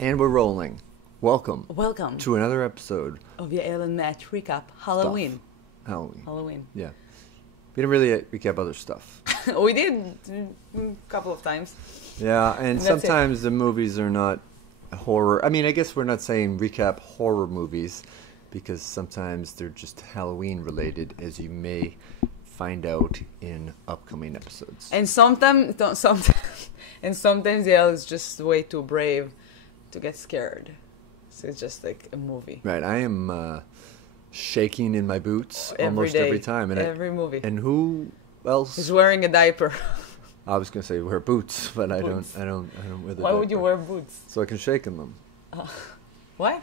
And we're rolling. Welcome Welcome to another episode of Yael and Matt recap Halloween. Halloween. Yeah. We didn't really recap other stuff. We did a couple of times. Yeah, and That's sometimes the movies are not horror. I mean, I guess we're not saying recap horror movies because sometimes they're just Halloween related, as you may find out in upcoming episodes. And sometimes Yael is just way too brave to get scared. So it's just like a movie. Right, I am shaking in my boots Every almost day, every time. And every movie. And who else? He's wearing a diaper. I was gonna say wear boots, but Boots. I don't wear the Why would diaper. you wear boots? So I can shake in them. Why?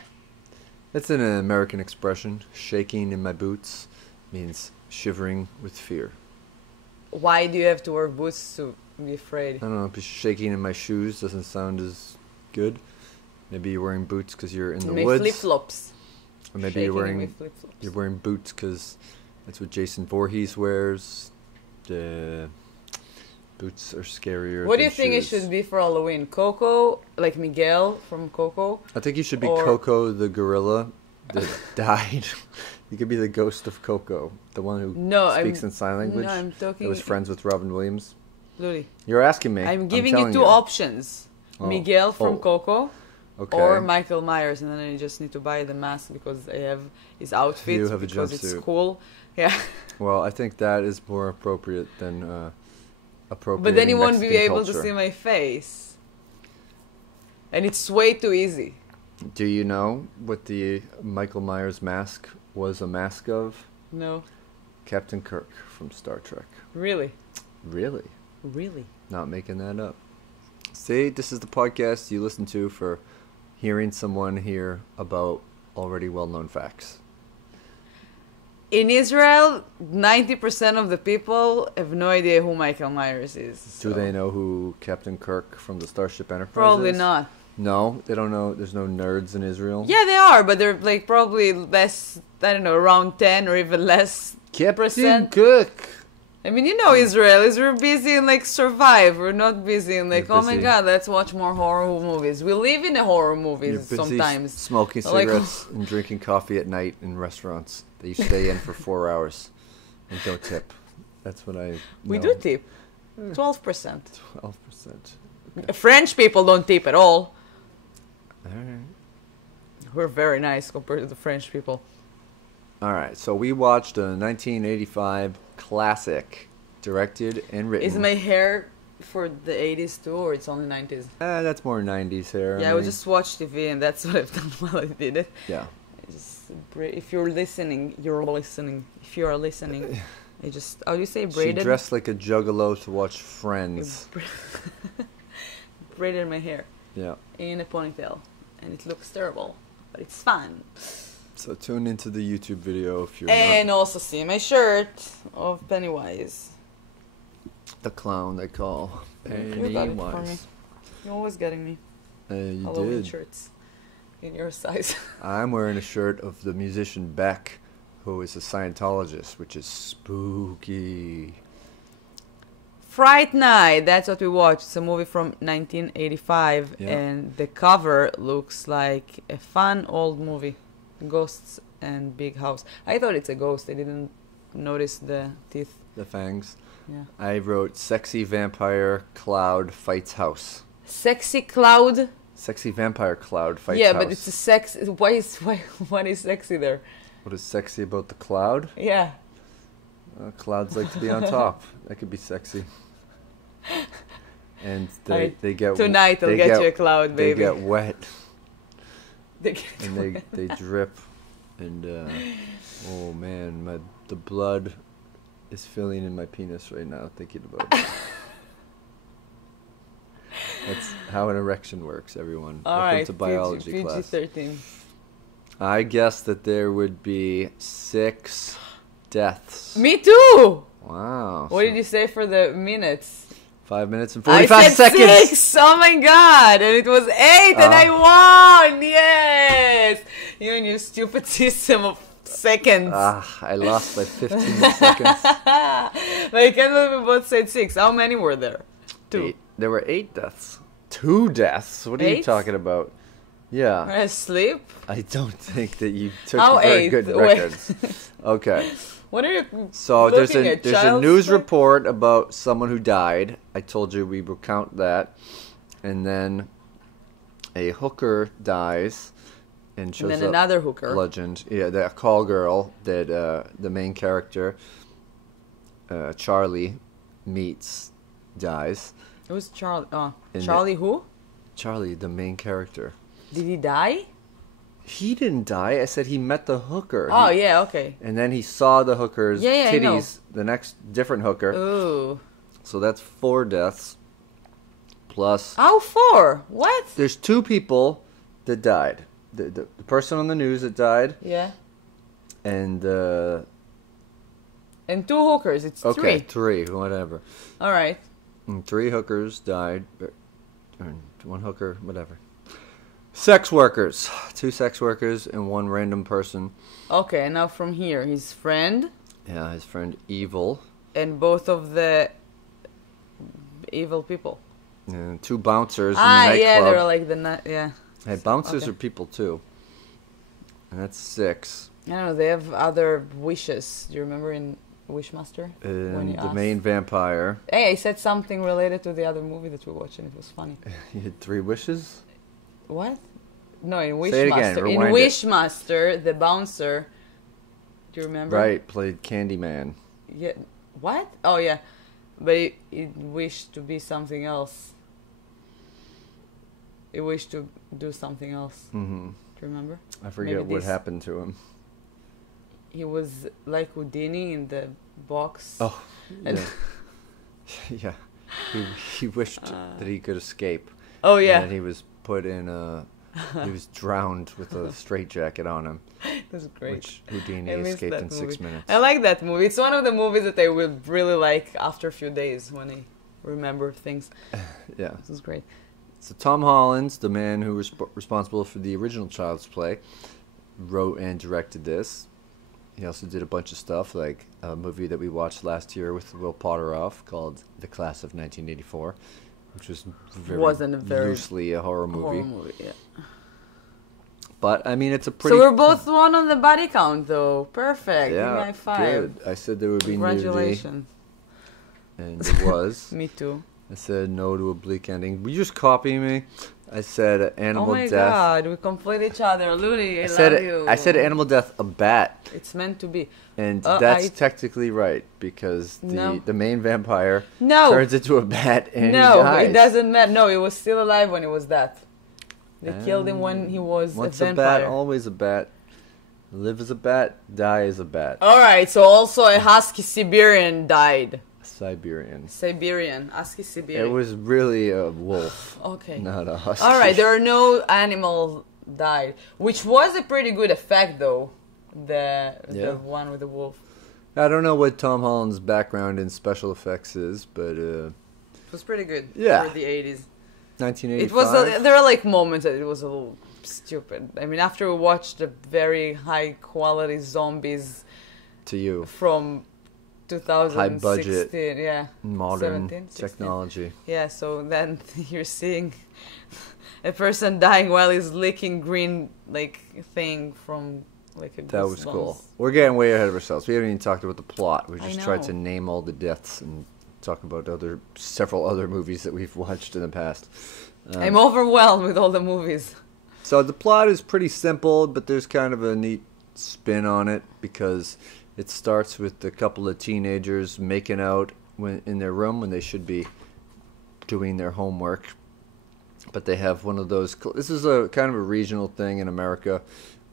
It's an American expression. Shaking in my boots means shivering with fear. Why do you have to wear boots to be afraid? I don't know, because shaking in my shoes doesn't sound as good. Maybe you're wearing boots because you're in the Maybe woods. flip-flops. Or maybe Shaking you're wearing with flip-flops. you're wearing boots because that's what Jason Voorhees wears. The boots are scarier. What do you than think it shoes. should be for Halloween? Coco, like Miguel from Coco? I think you should be Or- Coco the gorilla that died. You could be the ghost of Coco, the one who speaks in sign language. No, I'm talking. That was friends with Robin Williams. Louis, You're asking me. I'm giving you telling two options: Oh. Miguel from Oh. Coco Okay. or Michael Myers, and then I just need to buy the mask because I have his outfit You have a because it's jumpsuit. cool. Yeah, Well, I think that is more appropriate than appropriate. but then you won't be Mexican able culture. to see my face, and it's way too easy. Do you know what the Michael Myers mask was a mask of? No, Captain Kirk from Star Trek. really, Really? really. Not making that up. See, this is the podcast you listen to for hearing someone hear about already well-known facts. In Israel, 90% of the people have no idea who Michael Myers is. Do so- they know who Captain Kirk from the Starship Enterprise Probably is? not. No, they don't know. There's no nerds in Israel. Yeah, they are, but they're like probably less, I don't know, around 10 or even less Captain percent. Kirk. I mean, you know Israel is we're busy in like survive. We're not busy in like, You're oh my busy. god, let's watch more horror movies. We live in the horror You're movies busy sometimes. smoking Like- cigarettes and drinking coffee at night in restaurants that you stay in for 4 hours and don't tip. That's what I know. We do tip. 12%. 12%. French people don't tip at all. Alright. We're very nice compared to the French people. Alright, so we watched a 1985 classic, directed and written. Is my hair for the 80s too, or it's only 90s? That's more 90s hair. Yeah, I I would mean, just watch TV, and that's what I've done while I did it. Yeah. I just if you're listening, you're listening. If you are listening, I just how do you say She braided? dressed like a juggalo to watch Friends. Braided my hair Yeah. in a ponytail, and it looks terrible, but it's fun. So tune into the YouTube video if you're And not also see my shirt of Pennywise. the clown they call You got it for me. Pennywise. You're always getting me You Halloween did. shirts in your size. I'm wearing a shirt of the musician Beck, who is a Scientologist, which is spooky. Fright Night, that's what we watched. It's a movie from 1985, Yeah. and the cover looks like a fun old movie. Ghosts and big house. I thought it's a ghost. I didn't notice the teeth. The fangs. Yeah. I wrote sexy vampire cloud fights house. Sexy cloud. Sexy vampire cloud fights Yeah, house. but it's a sex. What is sexy there? What is sexy about the cloud? Yeah. Clouds like to be on top. That could be sexy. And Alright, they get Tonight I'll they get you a cloud, They baby. get wet They get and they drip and oh man, the blood is filling in my penis right now thinking about it. That's how an erection works, everyone. All Welcome right, to biology PG, class. PG-13. I guessed that there would be 6 deaths. Me too. Wow. What did you say for the minutes? 5 minutes and I 45 said seconds. 6! Oh my god! And it was 8 and I won! Yes! You and your stupid system of seconds. I lost by 15 seconds. But I can't believe we both said 6. How many were there? 2. 8. There were 8 deaths. 2 deaths? What are you 8? talking about? Yeah. Asleep? I don't think that you took Oh, a very eight. good Wait. record. Okay. What are you So there's looking a at? there's a Child's news play? report about someone who died. I told you we will count that, and then a hooker dies, and shows And then up another hooker. legend. Yeah, that call girl that the main character Charlie meets dies. It was Charlie. Oh, And Charlie who? Charlie, the main character. Did he die? He didn't die. I said he met the hooker. Oh, He- yeah, okay. And then he saw the hooker's Yeah, I know. titties, the next different hooker. Ooh. So that's 4 deaths. Plus, Oh, 4. What? there's 2 people that died. The person on the news that died, Yeah. and And 2 hookers. It's okay, 3. 3, whatever. All right. And 3 hookers died, or 1 hooker, whatever. Sex workers, 2 sex workers and 1 random person. Okay, and now from here, his friend Yeah, his friend Evil, and both of the evil people. and 2 bouncers in Ah, the yeah, nightclub. they're like the yeah. Hey, bouncers Okay. are people too. And that's 6. I don't know. They have other wishes. Do you remember in Wishmaster? When And you the asked? main vampire. Hey, I said something related to the other movie that we watched, and it was funny. He had 3 wishes. What? No, in Wishmaster. Say it again, In rewind it. Wishmaster, the bouncer. Do you remember? Right, played Candyman. Yeah. What? Oh, yeah. But he wished to be something else. He wished to do something else. Mm-hmm. Do you remember? I forget Maybe what this- happened to him. He was like Houdini in the box. Oh, And- yeah. He wished that he could escape. Oh, yeah. And he was put in a... He was drowned with a straitjacket on him, That's great. which Houdini I missed escaped that in 6 movie. minutes. I like that movie. It's one of the movies that I will really like after a few days when I remember things. Yeah. This is great. So Tom Holland's the man who was responsible for the original Child's Play, wrote and directed this. He also did a bunch of stuff, like a movie that we watched last year with Will Potteroff called The Class of 1984, which was Wasn't a very loosely a horror movie. Horror movie, yeah. But I mean, it's a pretty. So we're both one on the body count, though. Perfect. Give me a yeah, high five. good. I said there would be nudity, Congratulations. and there was. Me too. I said no to a bleak ending. Will you just copy me? I said animal Oh my death. god, we complete each other. Luli, I said love you. I said animal death, a bat. It's meant to be. And I- that's technically right because No. the main vampire No. turns into a bat and he No, dies. it doesn't matter. No, he was still alive when he was that. They killed him when he was Once a a vampire. bat, always a bat. Live as a bat, die as a bat. Alright, so also a husky Siberian died. Siberian. Siberian. Husky Siberian. It was really a wolf, Okay. not a husky. Alright, there are no animals died. Which was a pretty good effect though. Yeah. The one with the wolf. I don't know what Tom Holland's background in special effects is, but It was pretty good Yeah. for the 80s. 1985. It was there are like moments that it was a little stupid. I mean, after we watched the very high quality zombies to you, from 2016, High budget, yeah, modern 17, 16. technology. Yeah, so then you're seeing a person dying while he's licking green like thing from like a That was goosebumps. cool. We're getting way ahead of ourselves. We haven't even talked about the plot. We I just tried know. to name all the deaths and talk about several other movies that we've watched in the past. I'm overwhelmed with all the movies. So the plot is pretty simple, but there's kind of a neat spin on it because it starts with a couple of teenagers making out in their room when they should be doing their homework. But they have one of those. This is a kind of a regional thing in America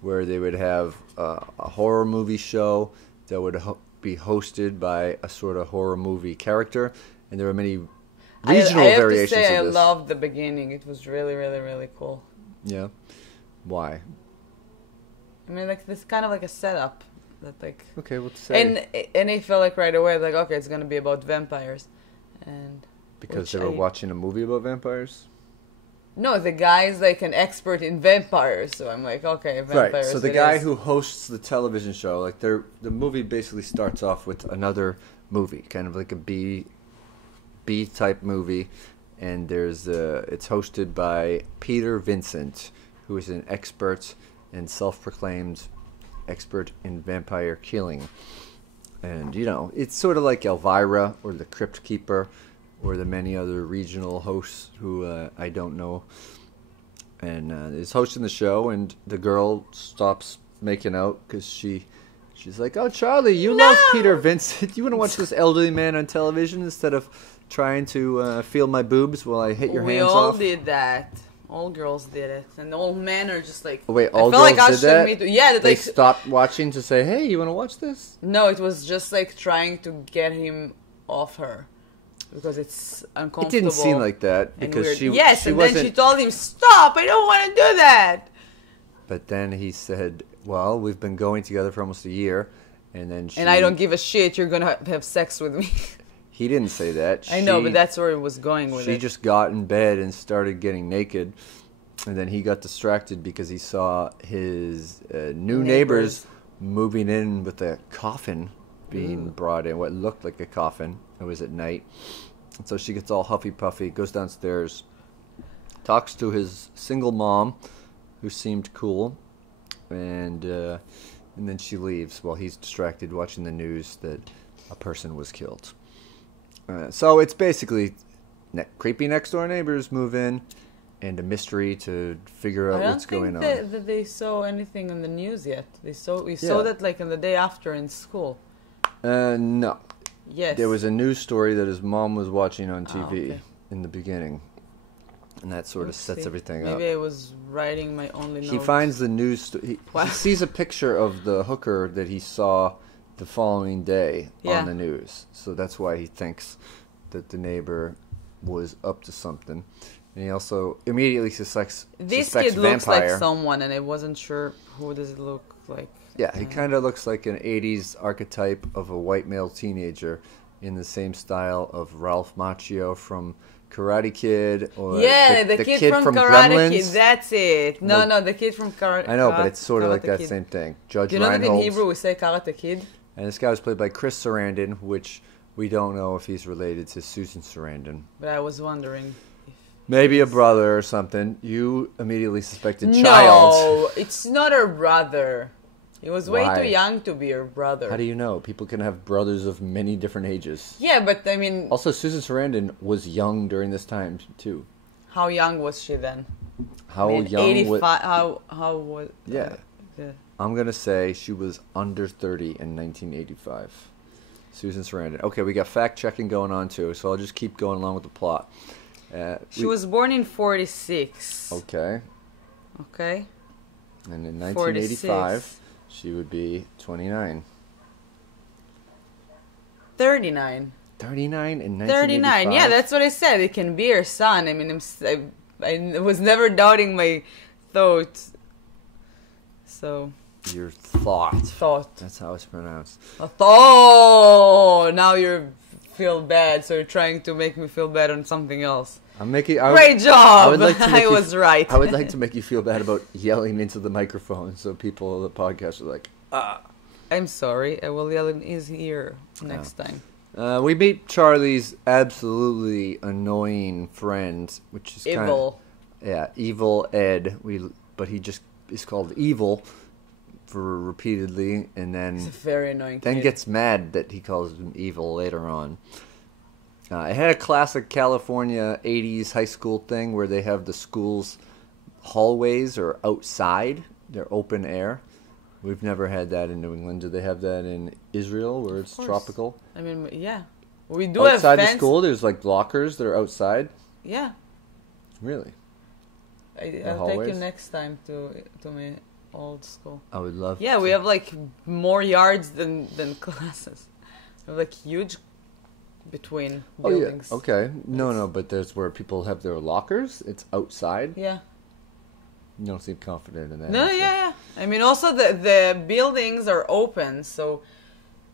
where they would have a horror movie show that would be hosted by a sort of horror movie character, and there are many regional I have variations to say, I of this. loved the beginning. It was really, really, really cool. Yeah. Why? I mean, like this kind of like a setup that like, Okay, what to say? and I felt like right away like, okay, it's gonna be about vampires, and Because which they were I- watching a movie about vampires? no, the guy is like an expert in vampires, so I'm like, okay, vampires. Right. So the it guy is. who hosts the television show, like the movie basically starts off with another movie, kind of like a B type movie, and there's it's hosted by Peter Vincent, who is an expert and self-proclaimed expert in vampire killing. And, you know, it's sort of like Elvira or the Crypt Keeper or the many other regional hosts who I don't know. And is hosting the show, and the girl stops making out because she's like, "Oh, Charlie, you love Peter Vincent. You want to watch this elderly man on television instead of trying to feel my boobs while I hit your hands off?" We all did that. All girls did it, and all men are just like. Oh, wait, I all felt girls like did that? Me too. Yeah, They like stopped watching to say, "Hey, you want to watch this?" no, it was just like trying to get him off her because it's uncomfortable. It didn't seem like that because she yes, she and wasn't. then she told him, "Stop! I don't want to do that." But then he said, "Well, we've been going together for almost a year," and then And I don't give a shit. You're gonna have sex with me. He didn't say that. I know, but that's where it was going with it. She just got in bed and started getting naked, and then he got distracted because he saw his new neighbors moving in with a coffin being brought in, what looked like a coffin. It was at night. And so she gets all huffy puffy, goes downstairs, talks to his single mom, who seemed cool, and then she leaves while he's distracted watching the news that a person was killed. So it's basically creepy next door neighbors move in, and a mystery to figure out what's going on. I don't think that they saw anything on the news yet. We saw that like on the day after in school. No. Yes. There was a news story that his mom was watching on TV okay. in the beginning, and that sort of sets everything up. Maybe I was writing my only note. He finds the news. He sees a picture of the hooker that he saw the following day on the news. So that's why he thinks that the neighbor was up to something. And he also immediately suspects kid vampire. looks like someone, and I wasn't sure who does it look like. Yeah, he kind of looks like an 80s archetype of a white male teenager in the same style of Ralph Macchio from Karate Kid, or the kid from Karate Gremlins. Kid. That's it. No, the kid from Karate. I know, but it's sort of like that Kid. same thing. Judge you know Reinhold. that in Hebrew we say Karate Kid. And this guy was played by Chris Sarandon, which we don't know if he's related to Susan Sarandon. But I was wondering. Maybe a brother or something. You immediately suspected child. No, it's not her brother. He was way Why? too young to be her brother. How do you know? People can have brothers of many different ages. Yeah, but I mean... Also, Susan Sarandon was young during this time, too. How young was she then? How young 85, was... How was... Yeah. I'm going to say she was under 30 in 1985. Susan Sarandon. Okay, we got fact-checking going on, too, so I'll just keep going along with the plot. She was born in 46. Okay. Okay. And in 1985, she would be 29. 39. 39 in 1985? 39, yeah, that's what I said. It can be her son. I mean, I was never doubting my thoughts. So... Your thought. Thought. That's how it's pronounced. A thought! Now you feel bad, so you're trying to make me feel bad on something else. Great job! I was right. I would like to make you feel bad about yelling into the microphone so people on the podcast are like, ah. I'm sorry. I will yell in his ear next time. We meet Charlie's absolutely annoying friend, which is Evil. Evil Ed. But he just is called Evil for repeatedly, and then he's a very annoying then kid. Gets mad that he calls him Evil later on. It had a classic California 80s high school thing where they have the school's hallways are outside. They're open air. We've never had that in New England. Do they have that in Israel where it's tropical? I mean, yeah. We do have outside the school, there's like lockers that are outside? Yeah. Really? I'll take you next time to my old school. I would love Yeah, we have like more yards than classes. We have like huge between buildings. Oh, yeah. Okay. No, but there's where people have their lockers. It's outside. Yeah. You don't seem confident in that. No, yeah. I mean, also the buildings are open, so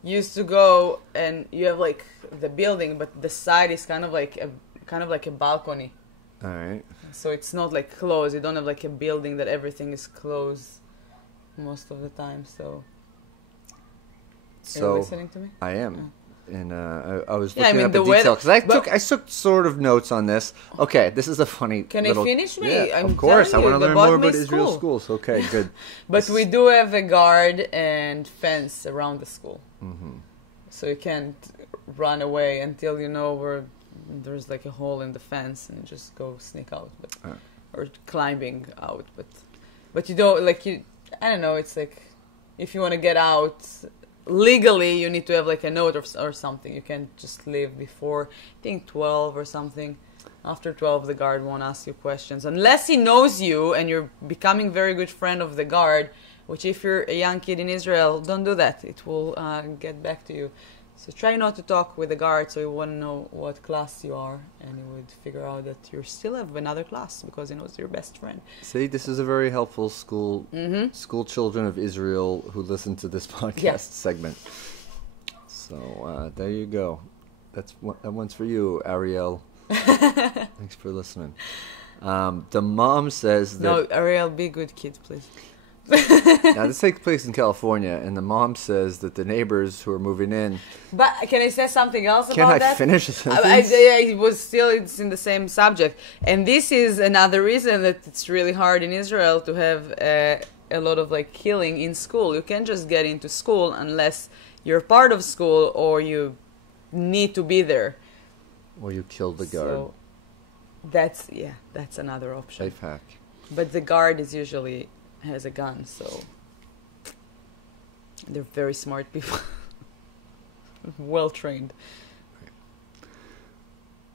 you used to go and you have like the building, but the side is kind of like a balcony. All right. So it's not like closed. You don't have like a building that everything is closed most of the time. So are you listening to me? I am. and I was Yeah, I looking mean, up the a weather- detail because but- I took sort of notes on this. Okay, this is a funny. Can I little, finish me? Yeah, I'm of course. I telling want you, to learn the more bottom about is Israel cool. schools. Okay, good. But we do have a guard and fence around the school. So you can't run away until you know where there's like a hole in the fence and you just go sneak out. Or climbing out. But you don't, like, I don't know, it's like, if you want to get out legally, you need to have like a note or something. You can't just leave before, I think, 12 or something. After 12, the guard won't ask you questions. Unless he knows you and you're becoming very good friend of the guard, which if you're a young kid in Israel, don't do that. It will get back to you. So try not to talk with the guard so he wouldn't know what class you are. And he would figure out that you still have another class because he knows your best friend. See, this is a very helpful school children of Israel who listen to this podcast segment. So there you go. That one's for you, Ariel. Thanks for listening. The mom says that... No, Ariel, be good kid, please. Now, this takes place in California, and the mom says that the neighbors who are moving in... But can I say something else Can about I that? finish a sentence? It's in the same subject. And this is another reason that it's really hard in Israel to have a lot of like killing in school. You can't just get into school unless you're part of school or you need to be there. Or you kill the guard. So that's another option. Life hack. But the guard is usually has a gun, so they're very smart people. Well trained.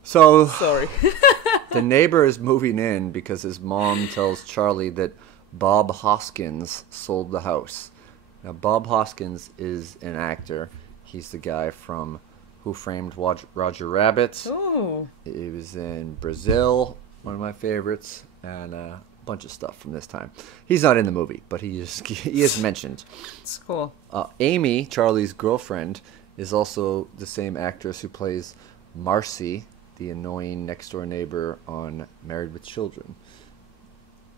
So Sorry. the neighbor is moving in because his mom tells Charlie that Bob Hoskins sold the house. Now, Bob Hoskins is an actor. He's the guy from Who Framed Roger Rabbit. Oh. He was in Brazil, one of my favorites, and a bunch of stuff from this time. He's not in the movie, but he is mentioned. It's cool. Amy, Charlie's girlfriend, is also the same actress who plays Marcy, the annoying next-door neighbor on Married with Children.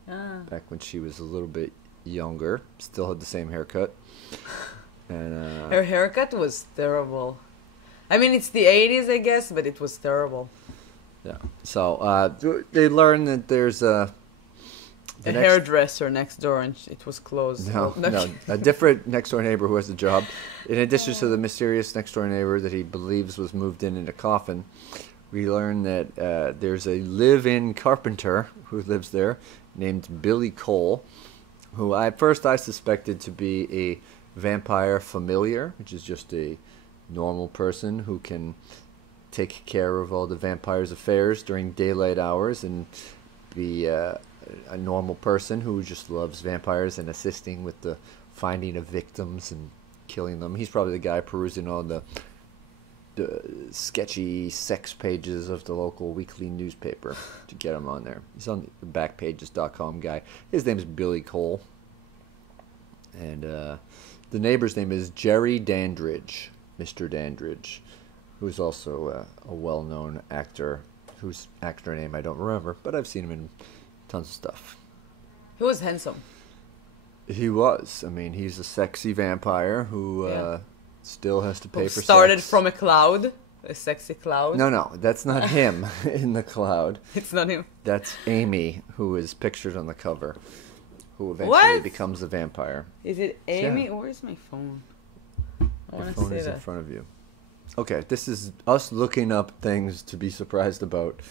Back when she was a little bit younger, still had the same haircut. And Her haircut was terrible. I mean, it's the 80s, I guess, but it was terrible. yeah. So they learn that there's a hairdresser next door, and it was closed. No, a different next-door neighbor who has a job. In addition to the mysterious next-door neighbor that he believes was moved in a coffin, we learn that there's a live-in carpenter who lives there named Billy Cole, who at first I suspected to be a vampire familiar, which is just a normal person who can take care of all the vampire's affairs during daylight hours and be a normal person who just loves vampires and assisting with the finding of victims and killing them. He's probably the guy perusing all the sketchy sex pages of the local weekly newspaper to get him on there. He's on the backpages.com guy. His name is Billy Cole. And the neighbor's name is Jerry Dandridge, Mr. Dandridge, who's also a well-known actor, whose actor name I don't remember, but I've seen him in tons of stuff. He was handsome. He was. I mean, he's a sexy vampire who still has to pay Who for started sex. from a cloud, a sexy cloud. No, that's not him in the cloud. It's not him. That's Amy, who is pictured on the cover, who eventually What? becomes a vampire. Is it Amy? Yeah. Where's my phone? I Your want to phone see is in that. front of you. Okay, this is us looking up things to be surprised about.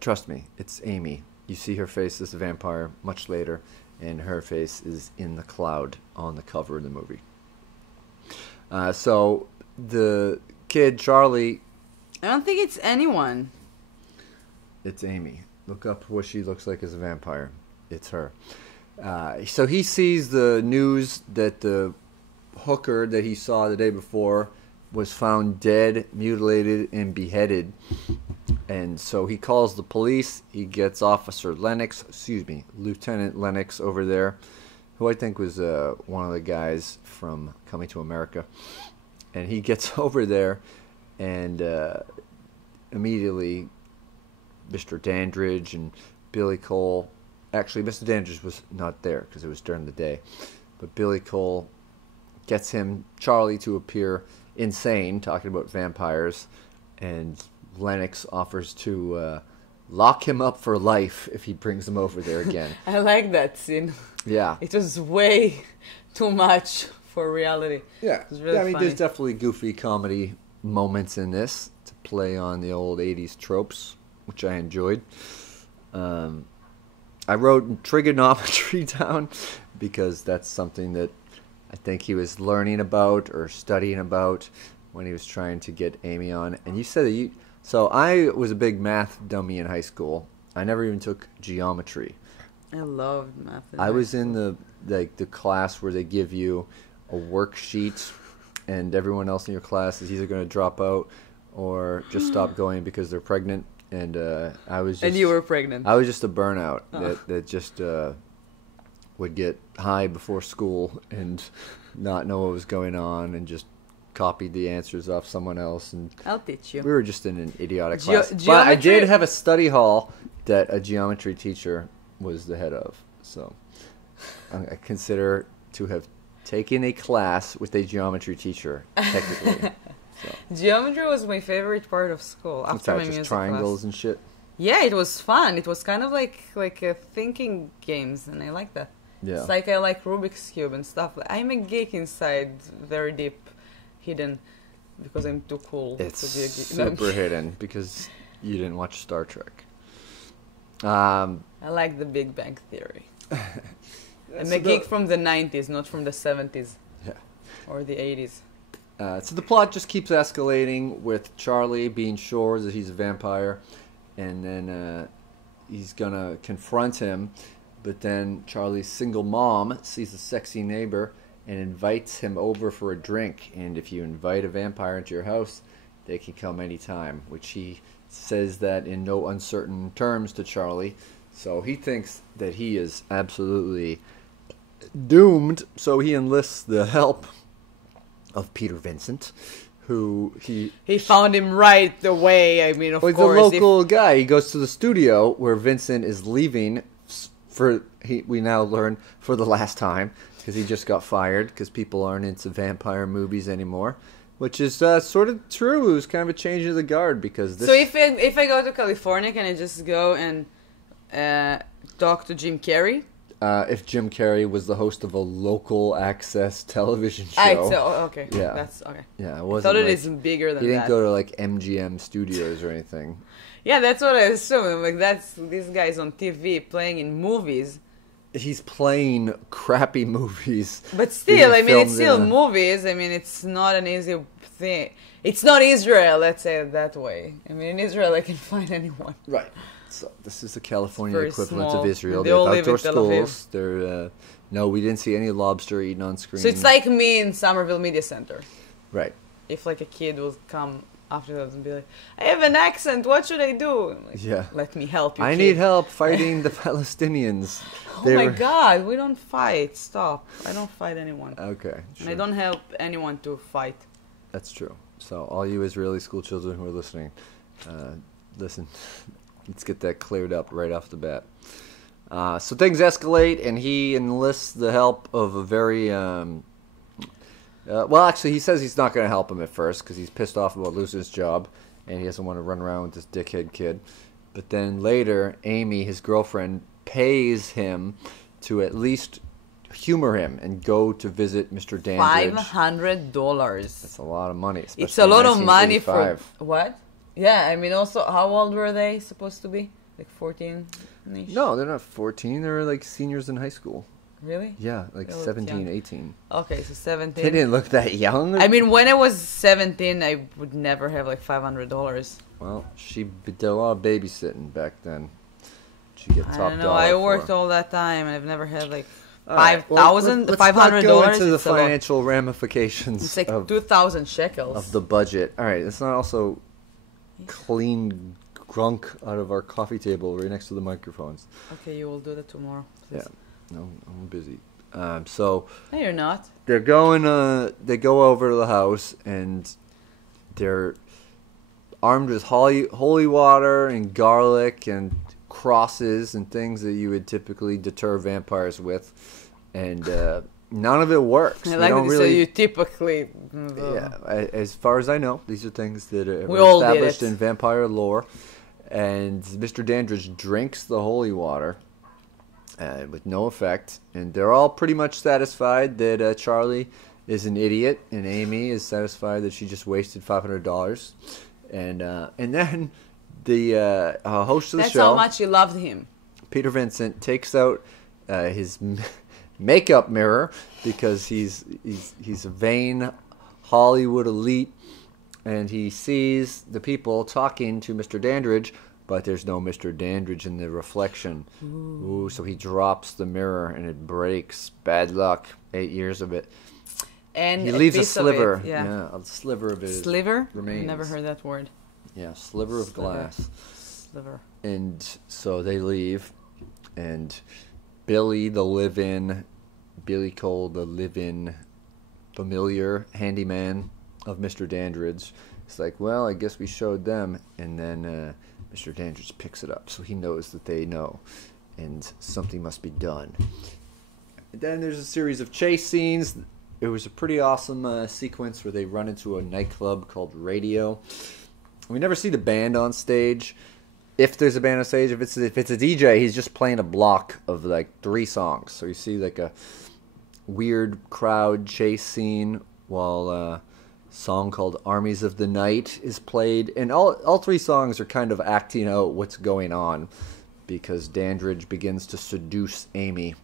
Trust me, it's Amy. You see her face as a vampire much later, and her face is in the cloud on the cover of the movie. So the kid, Charlie... I don't think it's anyone. It's Amy. Look up what she looks like as a vampire. It's her. So he sees the news that the hooker that he saw the day before was found dead, mutilated, and beheaded. And so he calls the police. He gets Lieutenant Lennox over there, who I think was one of the guys from Coming to America. And he gets over there, and immediately Mr. Dandridge and Billy Cole... Actually, Mr. Dandridge was not there because it was during the day. But Billy Cole gets Charlie to appear insane talking about vampires, and Lennox offers to lock him up for life if he brings them over there again. I like that scene. Yeah. It was way too much for reality. Yeah. It was really I mean, funny. there's definitely goofy comedy moments in this to play on the old 80s tropes, which I enjoyed. I wrote trigonometry down because that's something that I think he was learning about or studying about when he was trying to get Amy on. And you said that you... So I was a big math dummy in high school. I never even took geometry. I loved math. I was in the class where they give you a worksheet, and everyone else in your class is either going to drop out or just stop going because they're pregnant. And I was just... And you were pregnant. I was just a burnout that just would get high before school and not know what was going on and just copied the answers off someone else. And I'll teach you. we were just in an idiotic class. But Geometry... I did have a study hall that a geometry teacher was the head of. So I consider to have taken a class with a geometry teacher, technically. So. Geometry was my favorite part of school after my just music triangles class. and shit. Yeah, it was fun. It was kind of like a thinking games, and I like that. Yeah. It's like I like Rubik's Cube and stuff. I'm a geek inside, very deep, hidden, because I'm too cool It's to be a geek. super hidden because you didn't watch Star Trek. I like the Big Bang Theory. I'm a geek from the 90s, not from the 70s. Yeah. Or the 80s. So the plot just keeps escalating with Charlie being sure that he's a vampire, and then he's gonna confront him, but then Charlie's single mom sees a sexy neighbor and invites him over for a drink, and if you invite a vampire into your house, they can come anytime, which he says that in no uncertain terms to Charlie, so he thinks that he is absolutely doomed, so he enlists the help of Peter Vincent, who he found him right away. I mean, of he's course. a local guy. He goes to the studio where Vincent is leaving we now learn for the last time, because he just got fired because people aren't into vampire movies anymore, which is sort of true. It was kind of a change of the guard because this... So if I go to California, can I just go and talk to Jim Carrey? If Jim Carrey was the host of a local access television show. Okay. Yeah. That's okay. Yeah, it I wasn't thought it like, is bigger than that. he didn't go to like MGM Studios or anything. Yeah, that's what I assumed. I'm like, this guy's on TV playing in movies. He's playing crappy movies. But still, being I mean, it's filmed still in a- movies. I mean, it's not an easy thing. It's not Israel, let's say it that way. I mean, in Israel, I can find anyone. Right. So this is the California Very equivalent small. of Israel. They They have all live outdoor in Tel Aviv. schools. They're no, we didn't see any lobster eaten on screen. So it's like me in Somerville Media Center. right. If like a kid will come after that and be like, I have an accent, what should I do? I'm like, Yeah. let me help you, I kid. need help fighting the Palestinians. Oh my God, we don't fight. Stop. I don't fight anyone. Okay. And Sure. I don't help anyone to fight. That's true. So all you Israeli school children who are listening, listen. Let's get that cleared up right off the bat. So things escalate, and he enlists the help of a very... well, actually, he says he's not going to help him at first because he's pissed off about losing his job, and he doesn't want to run around with this dickhead kid. But then later, Amy, his girlfriend, pays him to at least humor him and go to visit Mr. Dandridge. $500. That's a lot of money. It's a lot of money for... 1985. What? Yeah, I mean, also, how old were they supposed to be? Like 14-ish? No, they're not 14. They're like seniors in high school. Really? Yeah, like They looked 17, young. 18. Okay, so 17. They didn't look that young. I mean, when I was 17, I would never have like $500. Well, she did a lot of babysitting back then. She get top I don't know. dollar I for worked it. all that time, and I've never had like All right, $5,000, let's not $500. go into the It's a lot. financial ramifications It's like of 2,000 shekels. of the budget. All right, let's not also clean grunk out of our coffee table right next to the microphones. Okay, you will do that tomorrow. Yeah, no, I'm busy. So No, you're not. they're going. They go over to the house, and they're armed with holy water and garlic and crosses and things that you would typically deter vampires with. And none of it works. I We like don't that. So really. you typically. Yeah, as far as I know, these are things that are We all did established it. in vampire lore. And Mr. Dandridge drinks the holy water with no effect. And they're all pretty much satisfied that Charlie is an idiot, and Amy is satisfied that she just wasted $500. And then the host of the That's show, how much he loved him. Peter Vincent, takes out his makeup mirror because he's a vain Hollywood elite, and he sees the people talking to Mr. Dandridge, but there's no Mr. Dandridge in the reflection. Ooh, so he drops the mirror and it breaks. Bad luck. 8 years of it. And He leaves a piece of sliver. it, yeah. A sliver of it. Sliver? Remains. Never heard that word. Yeah, sliver of glass. Sliver. And so they leave, and Billy Cole, the live-in familiar handyman of Mr. Dandridge, is like, well, I guess we showed them. And then Mr. Dandridge picks it up, so he knows that they know, and something must be done. And then there's a series of chase scenes. It was a pretty awesome sequence where they run into a nightclub called Radio. We never see the band on stage. If there's a band on stage, if it's a DJ, he's just playing a block of like 3 songs. So you see like a weird crowd chase scene while a song called Armies of the Night is played. And all 3 songs are kind of acting out what's going on, because Dandridge begins to seduce Amy,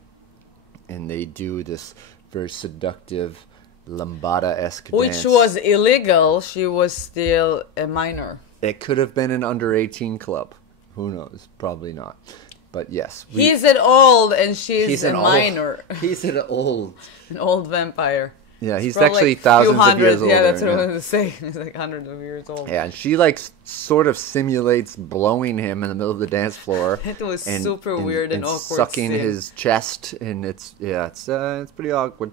and they do this very seductive lambada-esque dance. Which was illegal. She was still a minor. It could have been an under-18 club. Who knows? Probably not. But yes. He's an old and she's a minor. He's an old. An old vampire. Yeah, he's Probably actually like thousands of years older. Yeah, that's what I was going to say. He's like hundreds of years old. Yeah, and she like sort of simulates blowing him in the middle of the dance floor. It was super weird and awkward. Sucking scene. his chest, and it's pretty awkward.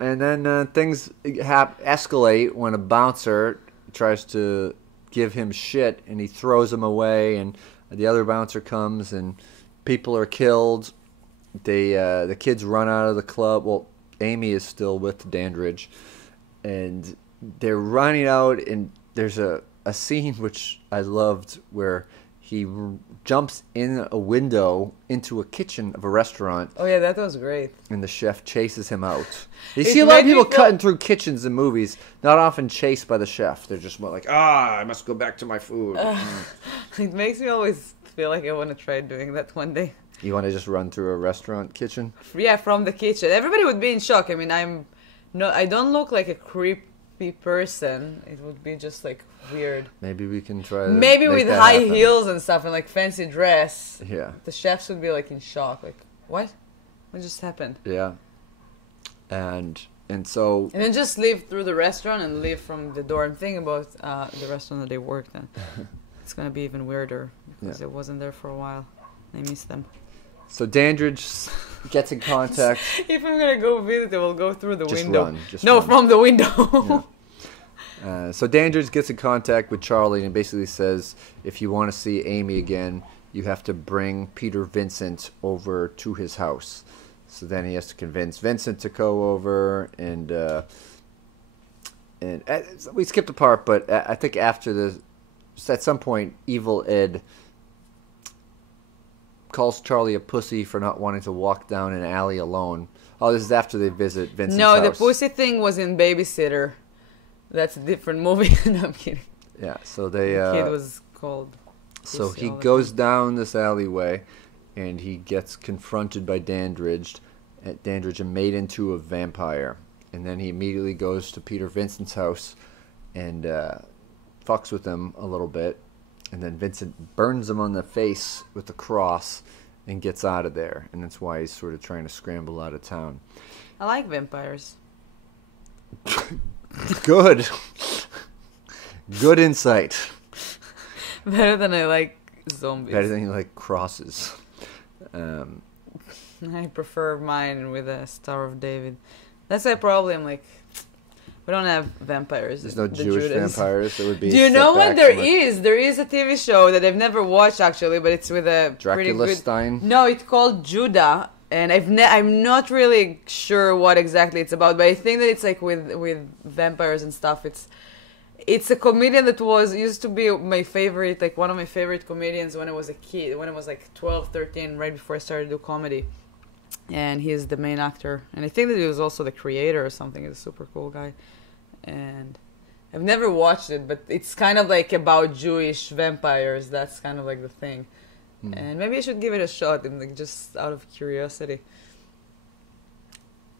And then things escalate when a bouncer tries to give him shit, and he throws him away, and the other bouncer comes, and people are killed. The kids run out of the club. Well, Amy is still with Dandridge, and they're running out, and there's a scene which I loved where he jumps in a window into a kitchen of a restaurant. Oh yeah, that was great. And the chef chases him out. You see a lot of people cutting through kitchens in movies, not often chased by the chef. They're just more like, I must go back to my food. It makes me always feel like I want to try doing that one day. You want to just run through a restaurant kitchen? Yeah, from the kitchen. Everybody would be in shock. I mean, I don't look like a creepy person. It would be just like weird. Maybe we can try. Maybe with high heels and stuff and like fancy dress. Yeah. The chefs would be like in shock. Like, what? What just happened? Yeah. And so. And then just leave through the restaurant and leave from the door. I'm thinking about the restaurant that they worked in. It's gonna be even weirder because I wasn't there for a while. I miss them. So Dandridge gets in contact. If I'm gonna go visit, we'll go through the window. Just run. From the window. Yeah. So Dandridge gets in contact with Charlie and basically says, if you want to see Amy again, you have to bring Peter Vincent over to his house. So then he has to convince Vincent to go over, and we skipped a part, but I think after at some point, Evil Ed calls Charlie a pussy for not wanting to walk down an alley alone. Oh, this is after they visit Vincent's house. No, the pussy thing was in Babysitter. That's a different movie. No, I'm kidding. Yeah, so they... The kid was called pussy. So he goes down this alleyway, and he gets confronted by Dandridge and made into a vampire. And then he immediately goes to Peter Vincent's house and fucks with him a little bit. And then Vincent burns him on the face with the cross and gets out of there. And that's why he's sort of trying to scramble out of town. I like vampires. Good. Good insight. Better than I like zombies. Better than you like crosses. I prefer mine with a Star of David. That's why probably I'm like... We don't have vampires. There's no Jewish vampires. That would be. Do you know what there is? There is a TV show that I've never watched actually, but it's with a Dracula pretty good. Stein. No, it's called Judah, and I'm not really sure what exactly it's about, but I think that it's like with vampires and stuff. It's a comedian that used to be my favorite, like one of my favorite comedians when I was a kid, when I was like 12, 13, right before I started to do comedy. And he's the main actor. And I think that he was also the creator or something. He's a super cool guy. And I've never watched it, but it's kind of like about Jewish vampires. That's kind of like the thing. And maybe I should give it a shot, like just out of curiosity.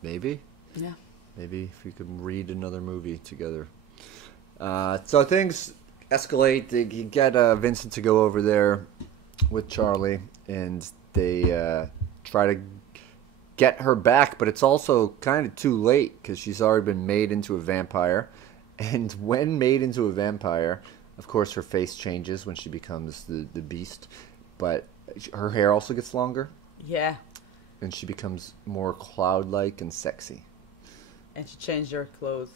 Maybe? Yeah. Maybe if we could read another movie together. So things escalate. They get Vincent to go over there with Charlie, and they try to get her back, but it's also kind of too late because she's already been made into a vampire. And when made into a vampire, of course, her face changes when she becomes the beast, but her hair also gets longer. Yeah. And she becomes more cloud-like and sexy. And she changed her clothes.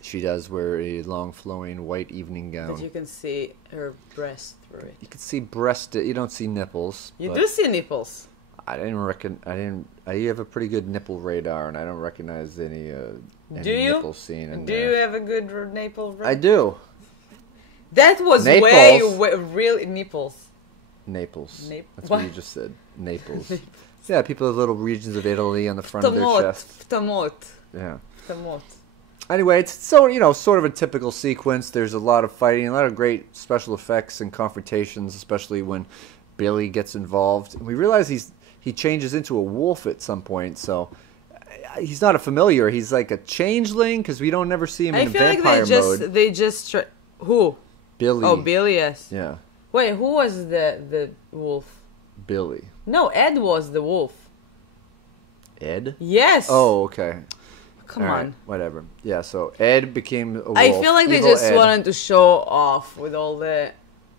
She does wear a long, flowing white evening gown. But you can see her breast through it. You can see breast. You don't see nipples. You do see nipples. I have a pretty good nipple radar, and I don't recognize any nipples seen in Do there. you have a good nipple radar? I do. That was Naples. way real nipples. Naples. That's What? what you just said. Naples. Yeah, people have little regions of Italy on the front of their chest. Yeah. Tamot. Anyway, it's sort of a typical sequence. There's a lot of fighting, a lot of great special effects and confrontations, especially when Billy gets involved. And we realize he changes into a wolf at some point, so he's not a familiar. He's like a changeling because we don't never see him in vampire mode. They just who? Billy. Oh, Billy, yes. Yeah. Wait, who was the wolf? Billy. No, Ed was the wolf. Ed? Yes. Oh, okay. Come All on. right, whatever. Yeah, so Ed became a wolf. I feel like they Evil just Ed. wanted to show off with all the,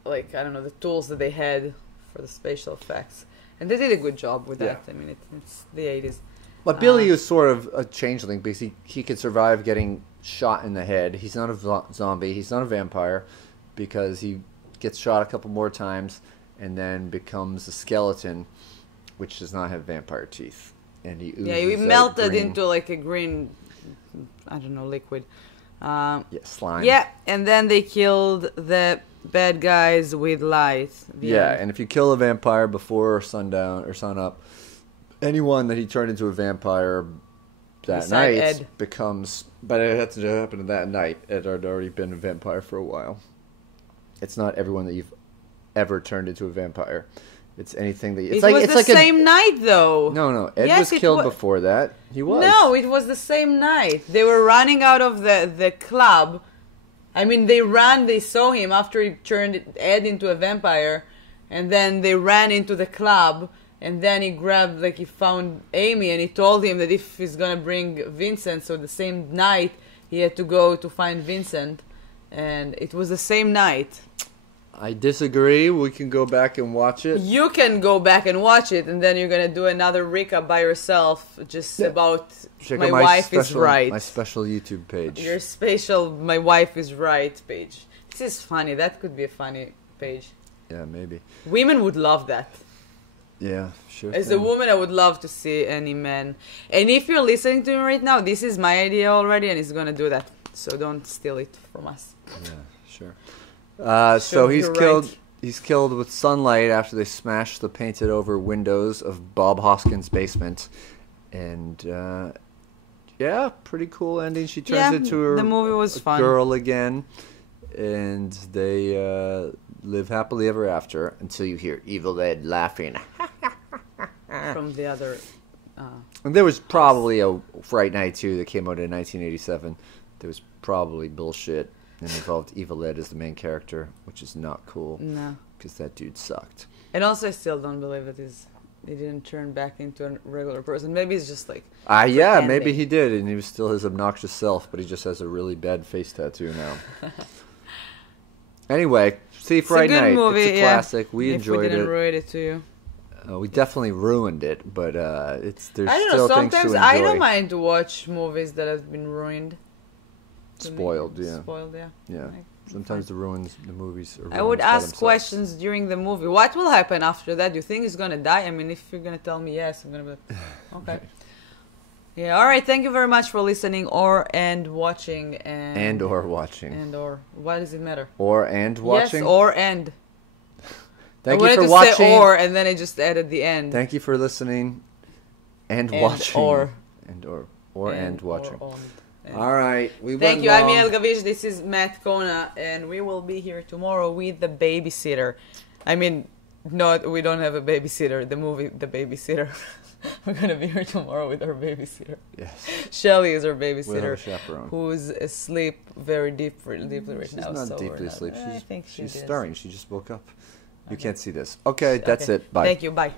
like, I don't know, the tools that they had for the special effects. And they did a good job with that. Yeah. I mean, it's the 80s. But Billy is sort of a changeling because he could survive getting shot in the head. He's not a zombie. He's not a vampire because he gets shot a couple more times and then becomes a skeleton, which does not have vampire teeth. And he he melted into like a green, I don't know, liquid. Slime. Yeah, and then they killed the bad guys with light. And if you kill a vampire before sundown or sunup, anyone that he turned into a vampire that Beside night Ed. becomes... But it had to happen that night. Ed had already been a vampire for a while. It's not everyone that you've ever turned into a vampire. It's anything that... It's was the same night, though. No. Ed was killed before that. He was. No, it was the same night. They were running out of the club. I mean, they saw him after he turned Ed into a vampire. And then they ran into the club. And then he found Amy. And he told him that if he's going to bring Vincent. So the same night, he had to go to find Vincent. And it was the same night. I disagree. We can go back and watch it. You can go back and watch it, and then you're gonna do another recap by yourself, just about Check my out wife is right. My special YouTube page. Your special my wife is right page. This is funny. That could be a funny page. Yeah, maybe. Women would love that. Yeah, sure. As a woman, I would love to see any man. And if you're listening to me right now, this is my idea already, and it's gonna do that. So don't steal it from us. Yeah, sure. So he's killed. Right. He's killed with sunlight after they smashed the painted-over windows of Bob Hoskins' basement, and pretty cool ending. She turns into the movie was fun. Girl again, and they live happily ever after until you hear Evil Ed laughing. From the other. And there was probably a Fright Night 2 that came out in 1987. There was probably bullshit. And involved Evil Ed as the main character, which is not cool. No. Because that dude sucked. And also, I still don't believe that he didn't turn back into a regular person. Maybe he's just like... maybe he did, and he was still his obnoxious self, but he just has a really bad face tattoo now. Anyway, see Fright Night. Movie, it's a classic. We enjoyed it. We didn't ruin it to you. We definitely ruined it, but there's still things to enjoy. Sometimes I don't mind to watch movies that have been ruined. Spoiled, yeah. Spoiled, yeah. Yeah. Sometimes the movies are I would ruins by ask themselves. questions during the movie. What will happen after that? Do you think he's gonna die? I mean, if you're gonna tell me yes, I'm gonna be like, okay. Yeah, all right. Thank you very much for listening and watching. And/or watching. And/or. Why does it matter? And watching? Yes, or and. Thank I you for wanted to watching. say or, and then I just added the end. Thank you for listening and And watching. or. And watching. Or on. And. All right. Thank you. I'm Yael Gavish. This is Matt Kona, and we will be here tomorrow with the babysitter. I mean, no, we don't have a babysitter. The movie, The Babysitter. We're gonna be here tomorrow with our babysitter. Yes. Shelly is our With babysitter, our chaperone. who's asleep very deeply right She's now. not so deeply we're not- asleep. I think She's is. snoring. She just woke up. You Okay. can't see this. Okay, that's Okay. it. Bye. Thank you. Bye.